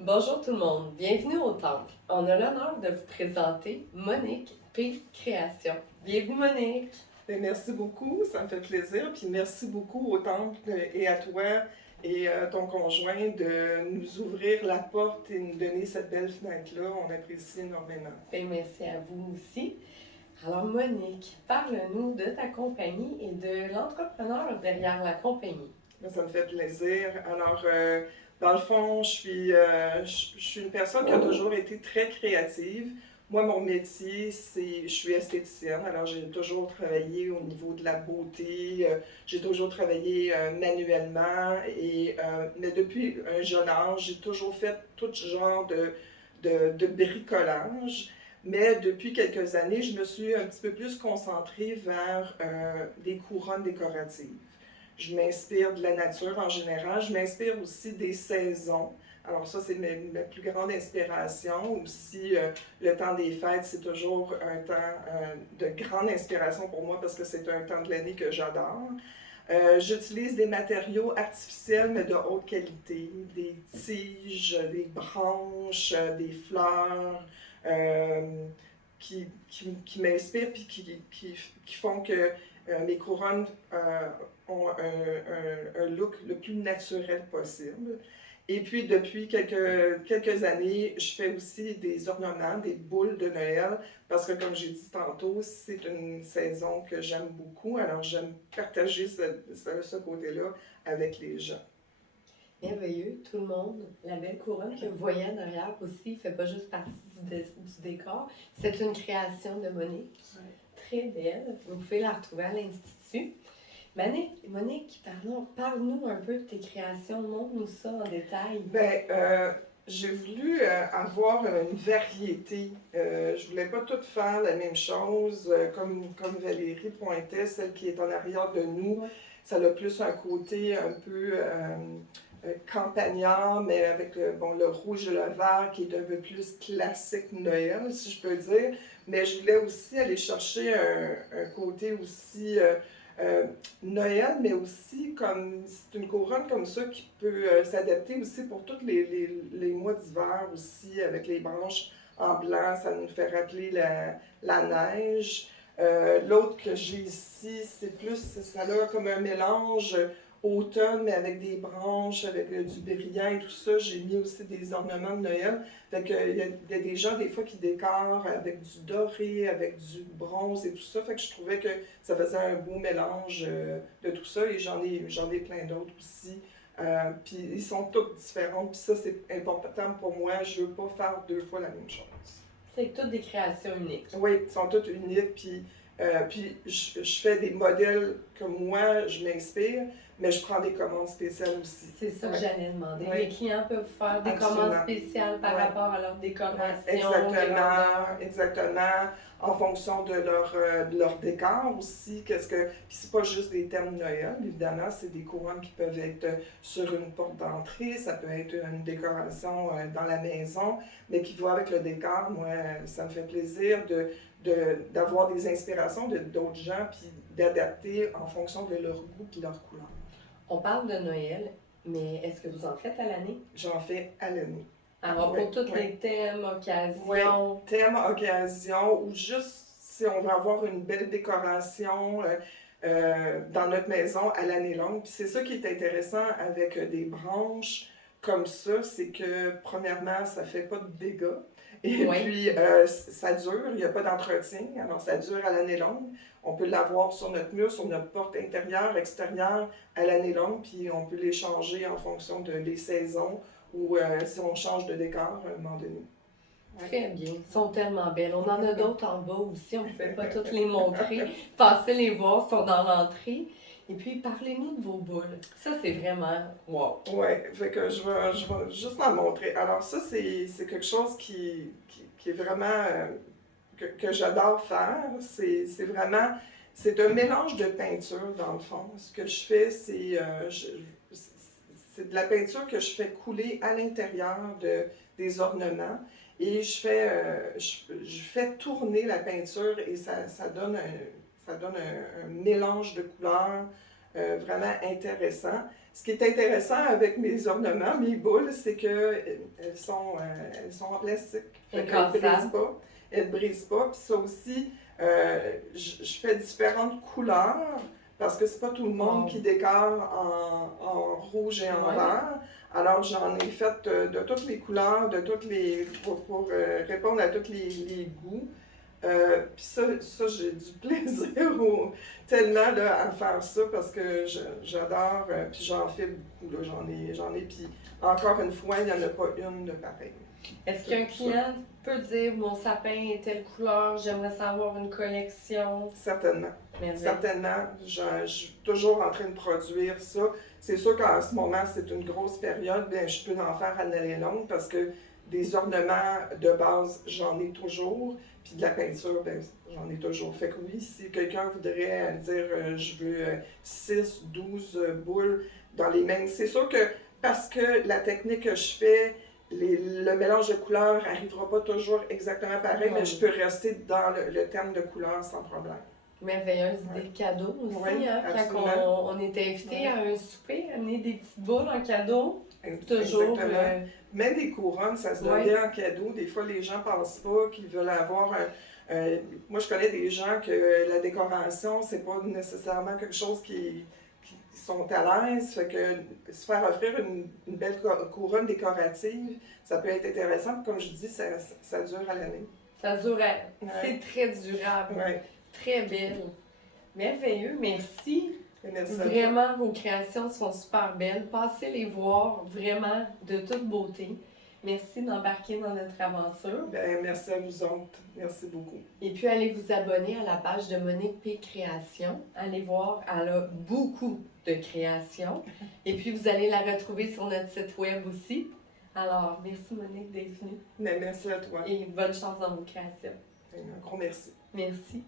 Bonjour tout le monde, bienvenue au Temple. On a l'honneur de vous présenter Monique P. Création. Bienvenue Monique! Ben, merci beaucoup, ça me fait plaisir. Puis merci beaucoup au Temple et à toi et ton conjoint de nous ouvrir la porte et nous donner cette belle fenêtre-là. On apprécie énormément. Et merci à vous aussi. Alors Monique, parle-nous de ta compagnie et de l'entrepreneur derrière la compagnie. Ben, ça me fait plaisir. Alors, dans le fond, je suis une personne qui a toujours été très créative. Moi, mon métier, je suis esthéticienne, alors j'ai toujours travaillé au niveau de la beauté, j'ai toujours travaillé manuellement, mais depuis un jeune âge, j'ai toujours fait tout genre de bricolage. Mais depuis quelques années, je me suis un petit peu plus concentrée vers des couronnes décoratives. Je m'inspire de la nature en général. Je m'inspire aussi des saisons. Alors ça, c'est ma plus grande inspiration. Aussi, le temps des fêtes, c'est toujours un temps de grande inspiration pour moi parce que c'est un temps de l'année que j'adore. J'utilise des matériaux artificiels, mais de haute qualité. Des tiges, des branches, des fleurs qui m'inspirent et qui font que mes couronnes ont un look le plus naturel possible. Et puis, depuis quelques années, je fais aussi des ornements, des boules de Noël, parce que, comme j'ai dit tantôt, c'est une saison que j'aime beaucoup. Alors, j'aime partager ce côté-là avec les gens. Merveilleux, tout le monde. La belle couronne que vous voyez en arrière aussi ne fait pas juste partie du décor. C'est une création de Monique. Ouais. Très belle. Vous pouvez la retrouver à l'Institut. Monique, parle-nous un peu de tes créations. Montre-nous ça en détail. J'ai voulu avoir une variété. Je voulais pas tout faire la même chose. Comme Valérie pointait, celle qui est en arrière de nous, ouais. Ça a plus un côté un peu campagnard, mais avec le rouge et le vert qui est un peu plus classique Noël, si je peux dire. Mais je voulais aussi aller chercher un côté aussi Noël, mais aussi comme c'est une couronne comme ça qui peut s'adapter aussi pour tous les mois d'hiver aussi, avec les branches en blanc, ça nous fait rappeler la neige. L'autre que j'ai ici, ça a comme un mélange automne, mais avec des branches, avec du brillant et tout ça. J'ai mis aussi des ornements de Noël. Fait que, il y a des gens, des fois, qui décorent avec du doré, avec du bronze et tout ça. Fait que je trouvais que ça faisait un beau mélange de tout ça. Et j'en ai plein d'autres aussi. Puis ils sont tous différents. Puis ça, c'est important pour moi. Je veux pas faire deux fois la même chose. C'est toutes des créations uniques. Oui, ils sont toutes uniques. Puis je fais des modèles que moi, je m'inspire, mais je prends des commandes spéciales aussi. C'est ça que j'allais demander. Oui. Les clients peuvent faire des commandes spéciales par rapport à leur décoration. Exactement. En fonction de leur décor aussi. Puis c'est pas juste des thèmes Noël, évidemment, c'est des couronnes qui peuvent être sur une porte d'entrée, ça peut être une décoration dans la maison, mais qui va avec le décor. Moi, ça me fait plaisir d'avoir des inspirations d'autres gens, puis d'adapter en fonction de leur goût et leur couleur. On parle de Noël, mais est-ce que vous en faites à l'année? J'en fais à l'année. Alors, pour tous les thèmes, occasions? Oui, thèmes, occasions, ou juste si on veut avoir une belle décoration dans notre maison à l'année longue. Puis c'est ça qui est intéressant avec des branches comme ça, c'est que premièrement, ça fait pas de dégâts. Et puis, ça dure, il n'y a pas d'entretien, alors ça dure à l'année longue. On peut l'avoir sur notre mur, sur notre porte intérieure, extérieure, à l'année longue, puis on peut les changer en fonction des saisons ou si on change de décor à un moment donné. Très bien, ils sont tellement belles. On en a d'autres en bas aussi, on ne pouvait pas toutes les montrer. Passez les voir, ils sont dans l'entrée. Et puis, parlez-nous de vos boules. Ça, c'est vraiment wow. Oui, fait que je vais juste en montrer. Alors ça, c'est quelque chose qui est vraiment, que j'adore faire. C'est un mélange de peinture dans le fond. Ce que je fais, c'est de la peinture que je fais couler à l'intérieur des ornements. Et je fais tourner la peinture et ça donne un mélange de couleurs vraiment intéressant. Ce qui est intéressant avec mes ornements, mes boules, c'est qu'elles sont en plastique. Fait qu'elles ne brisent pas. Elles ne brisent pas. Puis ça aussi, je fais différentes couleurs parce que c'est pas tout le monde qui décore en rouge et en vert. Alors j'en ai fait de toutes les couleurs, pour répondre à tous les goûts. Puis ça j'ai du plaisir tellement là, à faire ça parce que j'adore, puis j'en fais beaucoup, là, j'en ai, puis encore une fois, il n'y en a pas une de pareille. Est-ce qu'un client peut dire mon sapin est telle couleur, j'aimerais savoir une collection? Certainement. Merveille. Certainement. Je suis toujours en train de produire ça. C'est sûr qu'en ce moment, c'est une grosse période, bien, je peux en faire à l'année longue parce que des ornements de base, j'en ai toujours. Puis de la peinture, ben, j'en ai toujours. Fait que oui, si quelqu'un voudrait dire je veux 6, 12 boules dans les mêmes. C'est sûr que parce que la technique que je fais, le mélange de couleurs n'arrivera pas toujours exactement pareil, mais je peux rester dans le thème de couleurs sans problème. Merveilleuse idée de cadeau aussi, oui, hein? Quand on est invité à un souper, amener des petites boules en cadeau. Toujours. Même des couronnes, ça se donne bien en cadeau. Des fois, les gens ne pensent pas qu'ils veulent avoir. Moi, je connais des gens que la décoration, c'est pas nécessairement quelque chose qui sont à l'aise. Fait que se faire offrir une belle couronne décorative, ça peut être intéressant. Comme je dis, ça dure à l'année. Ça dure C'est très durable. Très belle. Merveilleux, merci. Merci. Vraiment, vos créations sont super belles. Passez les voir, vraiment de toute beauté. Merci d'embarquer dans notre aventure. Bien, merci à vous autres. Merci beaucoup. Et puis, allez vous abonner à la page de Monique P. Création. Allez voir, elle a beaucoup de créations. Et puis, vous allez la retrouver sur notre site web aussi. Alors, merci Monique d'être venue. Mais merci à toi. Et bonne chance dans vos créations. Un gros merci. Merci.